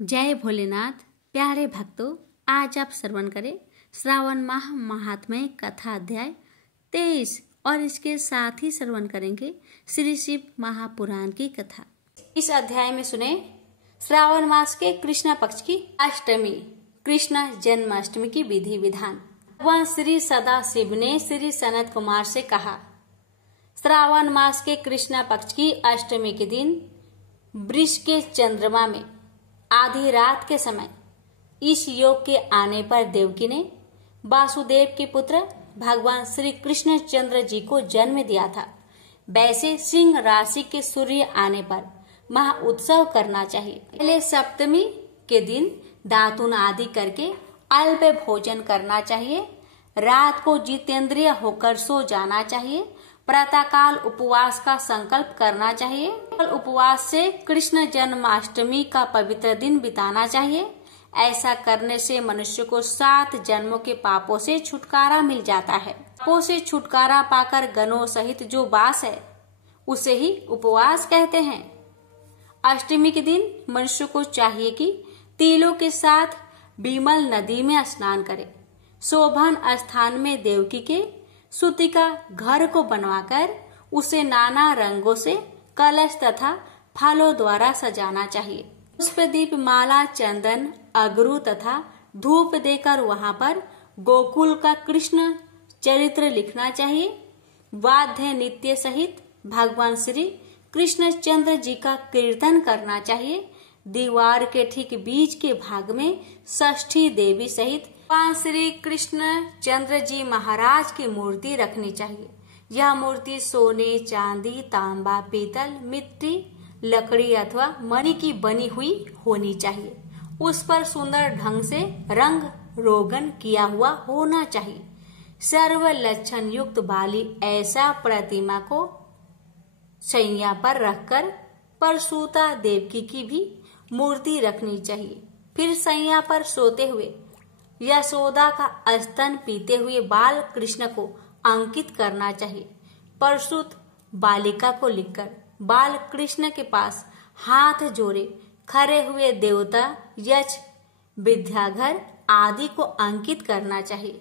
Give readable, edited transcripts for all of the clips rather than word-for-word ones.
जय भोलेनाथ। प्यारे भक्तों, आज आप श्रवण करें श्रावण माह महात्म्य कथा अध्याय 23 और इसके साथ ही श्रवण करेंगे श्री शिव महापुराण की कथा। इस अध्याय में सुने श्रावण मास के कृष्ण पक्ष की अष्टमी, कृष्ण जन्माष्टमी की विधि विधान। भगवान श्री सदाशिव ने श्री सनत कुमार से कहा, श्रावण मास के कृष्ण पक्ष की अष्टमी के दिन वृष के चंद्रमा में आधी रात के समय इस योग के आने पर देवकी ने वासुदेव के पुत्र भगवान श्री कृष्ण चंद्र जी को जन्म दिया था। वैसे सिंह राशि के सूर्य आने पर महा उत्सव करना चाहिए। पहले सप्तमी के दिन दातुन आदि करके अल्प भोजन करना चाहिए। रात को जितेंद्रिय होकर सो जाना चाहिए। प्रातःकाल उपवास का संकल्प करना चाहिए। उपवास से कृष्ण जन्माष्टमी का पवित्र दिन बिताना चाहिए। ऐसा करने से मनुष्य को 7 जन्मों के पापों से छुटकारा मिल जाता है। पापों से छुटकारा पाकर गणों सहित जो वास है उसे ही उपवास कहते हैं। अष्टमी के दिन मनुष्य को चाहिए कि तिलों के साथ बीमल नदी में स्नान करे। शोभन स्थान में देवकी के सूती का घर को बनवाकर उसे नाना रंगों से कलश तथा फलों द्वारा सजाना चाहिए। पुष्प दीप माला चंदन अगरू तथा धूप देकर वहां पर गोकुल का कृष्ण चरित्र लिखना चाहिए। वाद्य नित्य सहित भगवान श्री कृष्ण चंद्र जी का कीर्तन करना चाहिए। दीवार के ठीक बीच के भाग में षष्ठी देवी सहित भगवान श्री कृष्ण चंद्र जी महाराज की मूर्ति रखनी चाहिए। यह मूर्ति सोने, चांदी, तांबा, पीतल, मिट्टी, लकड़ी अथवा मणि की बनी हुई होनी चाहिए। उस पर सुंदर ढंग से रंग रोगन किया हुआ होना चाहिए। सर्व लक्षण युक्त वाली ऐसा प्रतिमा को शैया पर रखकर परसूता देवकी की भी मूर्ति रखनी चाहिए। फिर शैया पर सोते हुए यशोदा का स्तन पीते हुए बाल कृष्ण को अंकित करना चाहिए। परसूत बालिका को लिखकर बाल कृष्ण के पास हाथ जोड़े खड़े हुए देवता, यक्ष, विद्याधर आदि को अंकित करना चाहिए।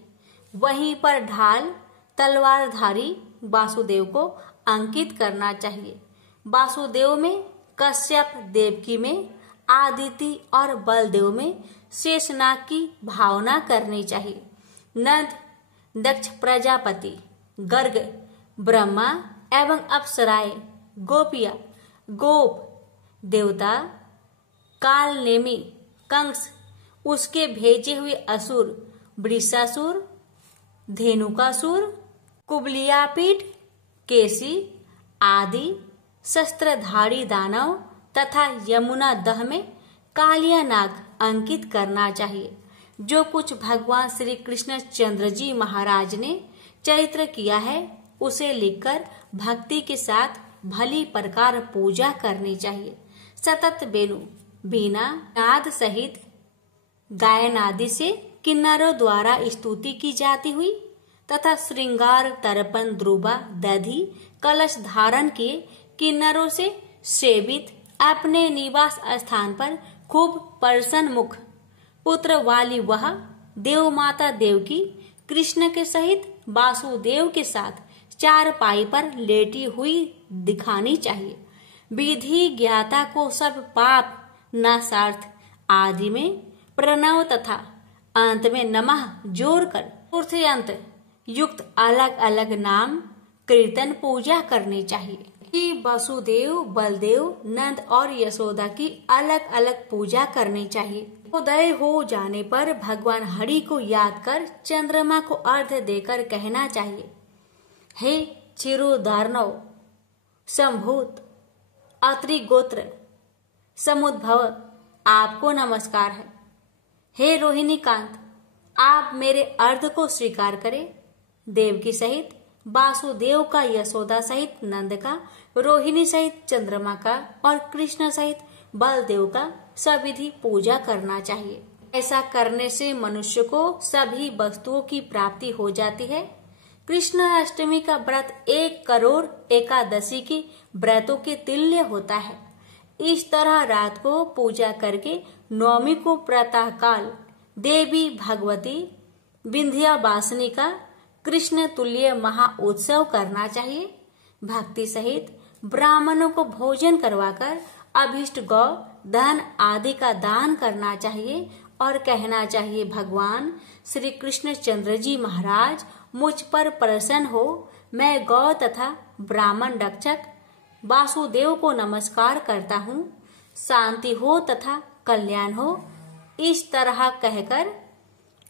वहीं पर ढाल तलवारधारी वासुदेव को अंकित करना चाहिए। वासुदेव में कश्यप, देवकी में आदिति और बलदेव में शेषनाग की भावना करनी चाहिए। नंद, दक्ष प्रजापति, गर्ग, ब्रह्मा एवं अप्सराएं, गोपिया, गोप, देवता, काल नेमी, कंस, उसके भेजे हुए असुर, वृषासुर, धेनुकासुर, कुबलियापीठ, केसी आदि शस्त्रधारी दानव तथा यमुना दह में कालिया नाग अंकित करना चाहिए। जो कुछ भगवान श्री कृष्ण चंद्र जी महाराज ने चरित्र किया है उसे लिखकर भक्ति के साथ भली प्रकार पूजा करनी चाहिए। सतत वेणु, बीना, नाद सहित गायन आदि से किन्नरों द्वारा स्तुति की जाती हुई तथा श्रृंगार, तर्पण, द्रुबा, दधि, कलश धारण किए किन्नरों से सेवित अपने निवास स्थान पर खूब प्रसन्न मुख पुत्र वाली वह देव माता देवकी कृष्ण के सहित वासुदेव के साथ चारपाई पर लेटी हुई दिखानी चाहिए। विधि ज्ञाता को सब पाप नाशार्थ आदि में प्रणव तथा अंत में नमः जोड़कर चतुर्थयंत्र युक्त अलग अलग नाम कीर्तन पूजा करनी चाहिए। कि वसुदेव, बलदेव, नंद और यशोदा की अलग अलग पूजा करनी चाहिए। उदय हो जाने पर भगवान हरि को याद कर चंद्रमा को अर्घ्य देकर कहना चाहिए, हे चिरुदार्णव, संभूत, अत्रि गोत्र, समुद्भव, आपको नमस्कार है। हे रोहिणी कांत, आप मेरे अर्घ्य को स्वीकार करें। देवकी सहित वासुदेव का, यशोदा सहित नंद का, रोहिणी सहित चंद्रमा का और कृष्ण सहित बलदेव का सविधि पूजा करना चाहिए। ऐसा करने से मनुष्य को सभी वस्तुओं की प्राप्ति हो जाती है। कृष्ण अष्टमी का व्रत 1 करोड़ एकादशी के व्रतों के तुल्य होता है। इस तरह रात को पूजा करके नवमी को प्रातः काल देवी भगवती विंध्यावासिनी का कृष्ण तुल्य महाउत्सव करना चाहिए। भक्ति सहित ब्राह्मणों को भोजन करवाकर अभिष्ट गौ धन आदि का दान करना चाहिए और कहना चाहिए, भगवान श्री कृष्ण चंद्र जी महाराज मुझ पर प्रसन्न हो। मैं गौ तथा ब्राह्मण रक्षक वासुदेव को नमस्कार करता हूँ। शांति हो तथा कल्याण हो, इस तरह कहकर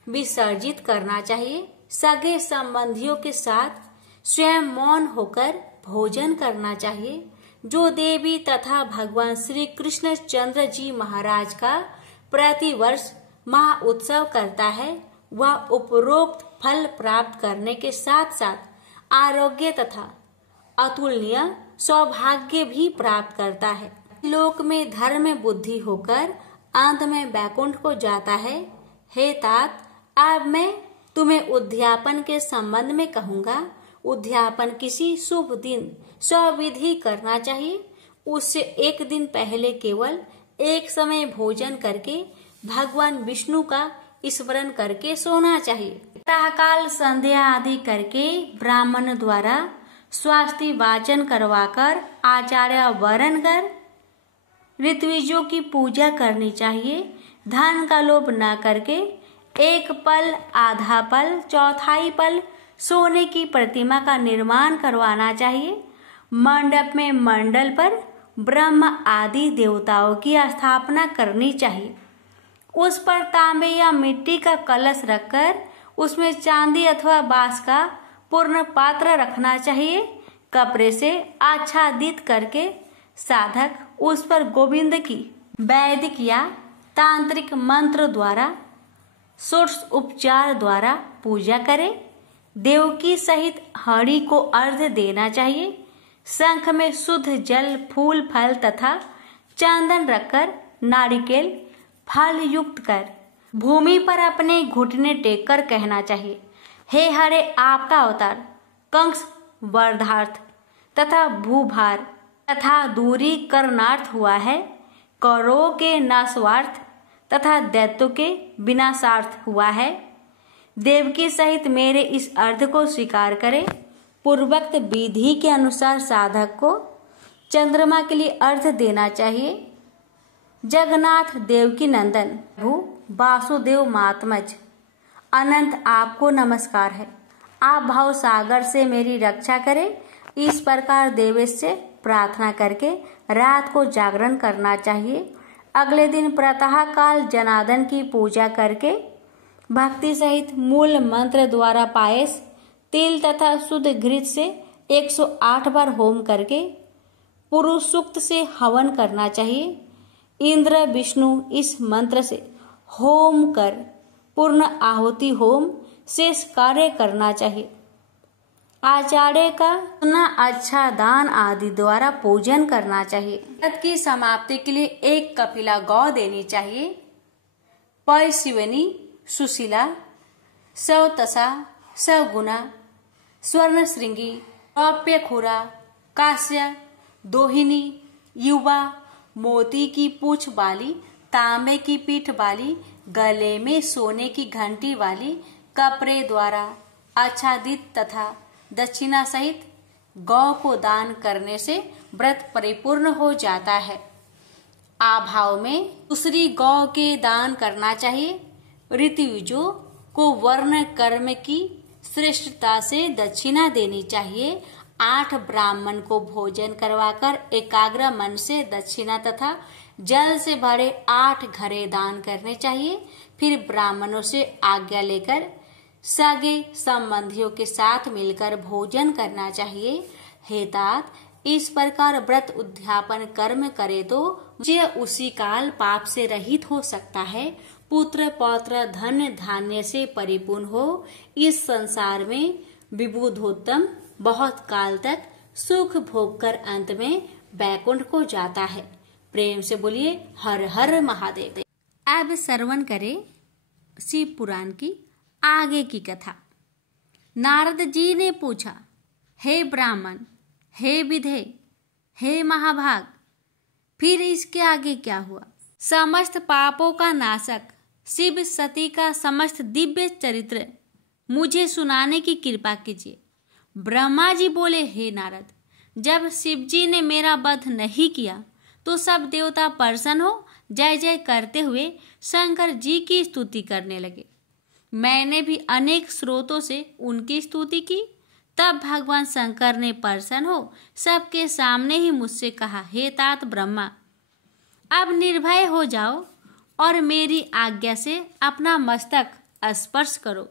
विसर्जित करना चाहिए। सगे संबंधियों के साथ स्वयं मौन होकर भोजन करना चाहिए। जो देवी तथा भगवान श्री कृष्ण चंद्र जी महाराज का प्रतिवर्ष महाउत्सव करता है, वह उपरोक्त फल प्राप्त करने के साथ साथ आरोग्य तथा अतुलनीय सौभाग्य भी प्राप्त करता है। लोक में धर्म बुद्धि होकर अंत में वैकुंठ को जाता है। हे तात, अब मैं तुम्हें उद्यापन के संबंध में कहूँगा। उद्यापन किसी शुभ दिन स्वविधि करना चाहिए। उससे एक दिन पहले केवल एक समय भोजन करके भगवान विष्णु का स्मरण करके सोना चाहिए। प्रातःकाल संध्या आदि करके ब्राह्मण द्वारा स्वास्थ्य वाचन करवाकर आचार्य वरण कर ऋत्विजों की पूजा करनी चाहिए। धन का लोभ न करके एक पल, आधा पल, चौथाई पल सोने की प्रतिमा का निर्माण करवाना चाहिए। मंडप में मंडल पर ब्रह्म आदि देवताओं की स्थापना करनी चाहिए। उस पर तांबे या मिट्टी का कलश रखकर उसमें चांदी अथवा बांस का पूर्ण पात्र रखना चाहिए। कपड़े से आच्छादित करके साधक उस पर गोविंद की वैदिक या तांत्रिक मंत्र द्वारा षोडश उपचार द्वारा पूजा करे। देवकी सहित हरि को अर्घ्य देना चाहिए। शंख में शुद्ध जल, फूल, फल तथा चंदन रखकर नारिकेल फल युक्त कर भूमि पर अपने घुटने टेक कर कहना चाहिए, हे हरे, आपका अवतार कंस वर्धार्थ तथा भूभार तथा दूरी करनार्थ हुआ है। कौरवों के नाशवार्थ तथा दैत्यों के विनाशार्थ हुआ है। देवकी सहित मेरे इस अर्थ को स्वीकार करें। पूर्वोक्त विधि के अनुसार साधक को चंद्रमा के लिए अर्घ्य देना चाहिए। जगन्नाथ देवकी नंदन प्रभु वासुदेव महात्मज अनंत, आपको नमस्कार है। आप भाव सागर से मेरी रक्षा करें। इस प्रकार देवेश से प्रार्थना करके रात को जागरण करना चाहिए। अगले दिन प्रातः काल जनार्दन की पूजा करके भक्ति सहित मूल मंत्र द्वारा पायस, तिल तथा शुद्ध घृत से 108 बार होम करके पुरुष सूक्त से हवन करना चाहिए। इंद्र विष्णु इस मंत्र से होम कर पूर्ण आहुति होम शेष कार्य करना चाहिए। आचार्य का पुनः अच्छा दान आदि द्वारा पूजन करना चाहिए। व्रत की समाप्ति के लिए एक कपिला गौ देनी चाहिए। परशिवनी, सुशीला, सवतसा, सवगुना, स्वर्ण श्रृंगी, रौप्य खुरा, काश्य, दोहिनी, युवा, मोती की पूछ वाली, तांबे की पीठ वाली, गले में सोने की घंटी वाली, कपड़े द्वारा आच्छादित तथा दक्षिणा सहित गौ को दान करने से व्रत परिपूर्ण हो जाता है। अभाव में दूसरी गौ के दान करना चाहिए। ऋत्विजों को वर्ण कर्म की श्रेष्ठता से दक्षिणा देनी चाहिए। 8 ब्राह्मण को भोजन करवाकर एकाग्र मन से दक्षिणा तथा जल से भरे 8 घड़े दान करने चाहिए। फिर ब्राह्मणों से आज्ञा लेकर सगे संबंधियों के साथ मिलकर भोजन करना चाहिए। हे तात, इस प्रकार व्रत उद्यापन कर्म करे तो उसी काल पाप से रहित हो सकता है। पुत्र पौत्र धन धान्य से परिपूर्ण हो। इस संसार में विबुधोत्तम बहुत काल तक सुख भोग कर अंत में वैकुंठ को जाता है। प्रेम से बोलिए हर हर महादेव। अब श्रवण करें शिव पुराण की आगे की कथा। नारद जी ने पूछा, हे ब्राह्मण, हे विधे, हे महाभाग, फिर इसके आगे क्या हुआ? समस्त पापों का नाशक शिव सती का समस्त दिव्य चरित्र मुझे सुनाने की कृपा कीजिए। ब्रह्मा जी बोले, हे नारद, जब शिव जी ने मेरा वध नहीं किया तो सब देवता प्रसन्न हो जय जय करते हुए शंकर जी की स्तुति करने लगे। मैंने भी अनेक स्रोतों से उनकी स्तुति की। तब भगवान शंकर ने प्रसन्न हो सबके सामने ही मुझसे कहा, हे तात ब्रह्मा, अब निर्भय हो जाओ और मेरी आज्ञा से अपना मस्तक स्पर्श करो।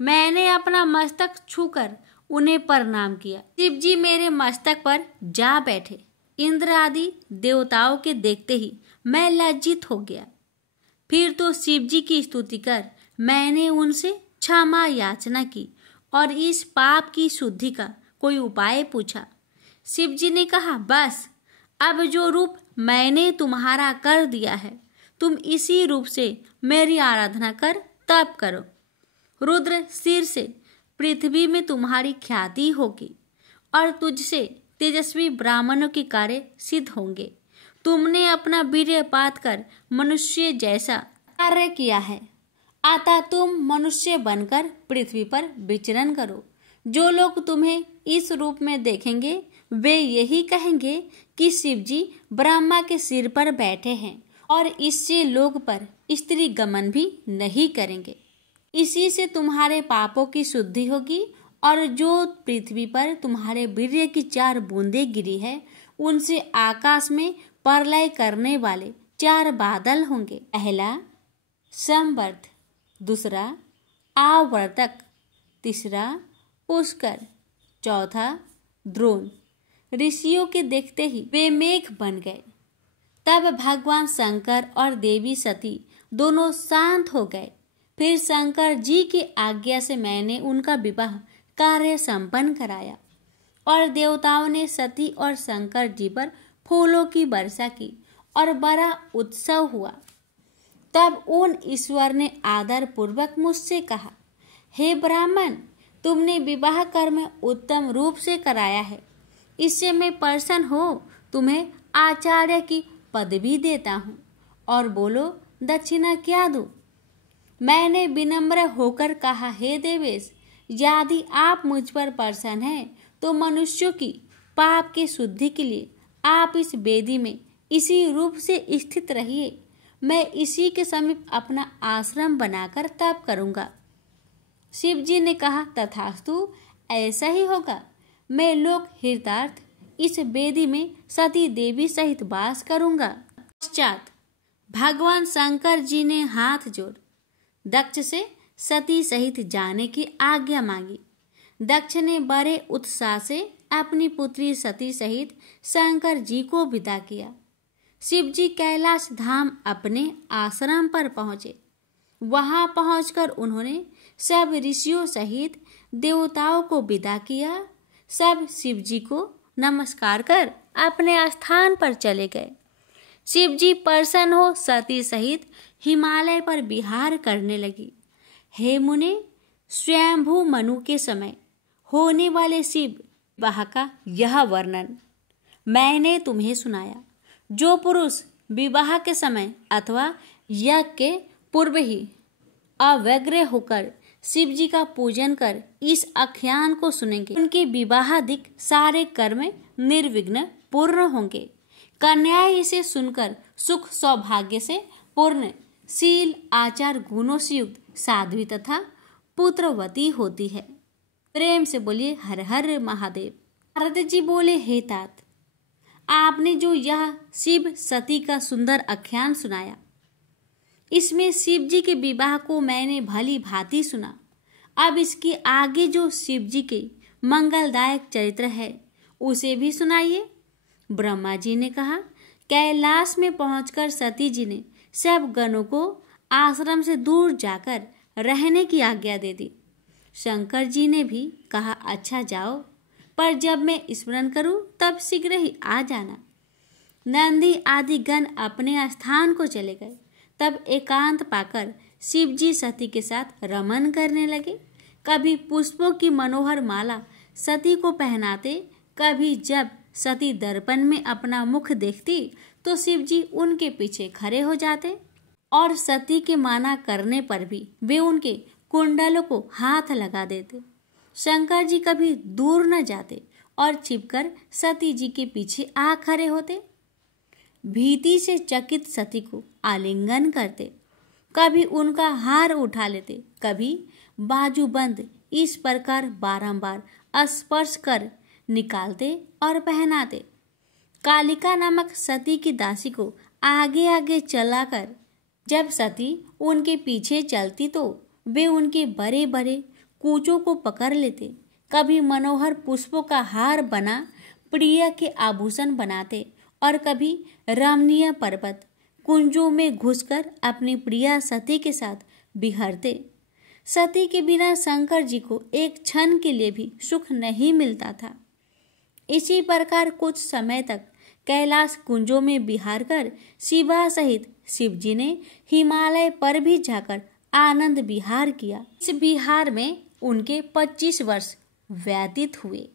मैंने अपना मस्तक छूकर उन्हें प्रणाम किया। शिव जी मेरे मस्तक पर जा बैठे। इंद्र आदि देवताओं के देखते ही मैं लज्जित हो गया। फिर तो शिव जी की स्तुति कर मैंने उनसे क्षमा याचना की और इस पाप की शुद्धि का कोई उपाय पूछा। शिव जी ने कहा, बस अब जो रूप मैंने तुम्हारा कर दिया है, तुम इसी रूप से मेरी आराधना कर तप करो। रुद्र सिर से पृथ्वी में तुम्हारी ख्याति होगी और तुझसे तेजस्वी ब्राह्मणों के कार्य सिद्ध होंगे। तुमने अपना वीर्यपात कर मनुष्य जैसा कार्य किया है, अतः तुम मनुष्य बनकर पृथ्वी पर विचरण करो। जो लोग तुम्हें इस रूप में देखेंगे वे यही कहेंगे कि शिव जी ब्रह्मा के सिर पर बैठे हैं और इससे लोग पर स्त्री गमन भी नहीं करेंगे। इसी से तुम्हारे पापों की शुद्धि होगी और जो पृथ्वी पर तुम्हारे वीर्य की 4 बूंदें गिरी है उनसे आकाश में प्रलय करने वाले 4 बादल होंगे। पहला संवर्त, दूसरा आवर्तक, तीसरा पुष्कर, चौथा द्रोण। ऋषियों के देखते ही वे मेघ बन गए। तब भगवान शंकर और देवी सती दोनों शांत हो गए। फिर शंकर जी की आज्ञा से मैंने उनका विवाह कार्य संपन्न कराया और देवताओं ने सती और शंकर जी पर फूलों की वर्षा की और बड़ा उत्सव हुआ। तब उन ईश्वर ने आदर पूर्वक मुझसे कहा, हे ब्राह्मण, तुमने विवाह कर्म उत्तम रूप से कराया है, इससे मैं प्रसन्न हो तुम्हें आचार्य की पदवी देता हूँ। और बोलो, दक्षिणा क्या दूं? मैंने विनम्र होकर कहा, हे देवेश, यदि आप मुझ पर प्रसन्न हैं तो मनुष्यों की पाप की शुद्धि के लिए आप इस वेदी में इसी रूप से स्थित रहिए। मैं इसी के समीप अपना आश्रम बनाकर तप करूंगा। शिव जी ने कहा, तथास्तु, ऐसा ही होगा। मैं लोक हितार्थ इस वेदी में सती देवी सहित वास करूंगा। पश्चात भगवान शंकर जी ने हाथ जोड़ दक्ष से सती सहित जाने की आज्ञा मांगी। दक्ष ने बड़े उत्साह से अपनी पुत्री सती सहित शंकर जी को विदा किया। शिव जी कैलाश धाम अपने आश्रम पर पहुंचे। वहां पहुंचकर उन्होंने सब ऋषियों सहित देवताओं को विदा किया। सब शिव जी को नमस्कार कर अपने स्थान पर चले गए। शिव जी प्रसन्न हो सती सहित हिमालय पर विहार करने लगी। हे मुने, स्वयंभू मनु के समय होने वाले शिव विवाह का यह वर्णन मैंने तुम्हें सुनाया। जो पुरुष विवाह के समय अथवा यज्ञ के पूर्व ही अव्यग्र होकर शिव जी का पूजन कर इस आख्यान को सुनेंगे, उनके विवाहादिक सारे कर्म निर्विघ्न पूर्ण होंगे। कन्याएं इसे सुनकर सुख सौभाग्य से पूर्ण, शील आचार गुणों से युक्त साध्वी तथा पुत्रवती होती है। प्रेम से बोलिए हर हर महादेव। नारद जी बोले, हे तात, आपने जो यह शिव सती का सुंदर आख्यान सुनाया, इसमें शिव जी के विवाह को मैंने भली भांति सुना। अब इसके आगे जो शिव जी के मंगलदायक चरित्र है उसे भी सुनाइए। ब्रह्मा जी ने कहा, कैलाश में पहुंचकर सती जी ने सब गणों को आश्रम से दूर जाकर रहने की आज्ञा दे दी। शंकर जी ने भी कहा, अच्छा जाओ, पर जब मैं स्मरण करूं तब शीघ्र ही आ जाना। नंदी आदि गण अपने स्थान को चले गए। तब एकांत पाकर शिव जी सती के साथ रमन करने लगे। कभी पुष्पों की मनोहर माला सती को पहनाते, कभी जब सती दर्पण में अपना मुख देखती तो शिव जी उनके पीछे खड़े हो जाते और सती के माना करने पर भी वे उनके कुंडलों को हाथ लगा देते। शंकर जी कभी दूर न जाते और छिपकर सती जी के पीछे आ खड़े होते। भीति से चकित सती को आलिंगन करते, कभी उनका हार उठा लेते, कभी बाजूबंद, इस प्रकार बारंबार स्पर्श कर निकालते और पहनाते। कालिका नामक सती की दासी को आगे आगे चलाकर जब सती उनके पीछे चलती तो वे उनके बड़े बड़े कूचों को पकड़ लेते, कभी मनोहर पुष्पों का हार बना प्रिया के आभूषण बनाते और कभी रमणीय पर्वत कुंजों में घुसकर अपनी प्रिया सती के साथ बिहरते। सती के बिना शंकर जी को एक क्षण के लिए भी सुख नहीं मिलता था। इसी प्रकार कुछ समय तक कैलाश कुंजों में बिहार कर शिवा सहित शिव जी ने हिमालय पर भी जाकर आनंद विहार किया। इस विहार में उनके 25 वर्ष व्यतीत हुए।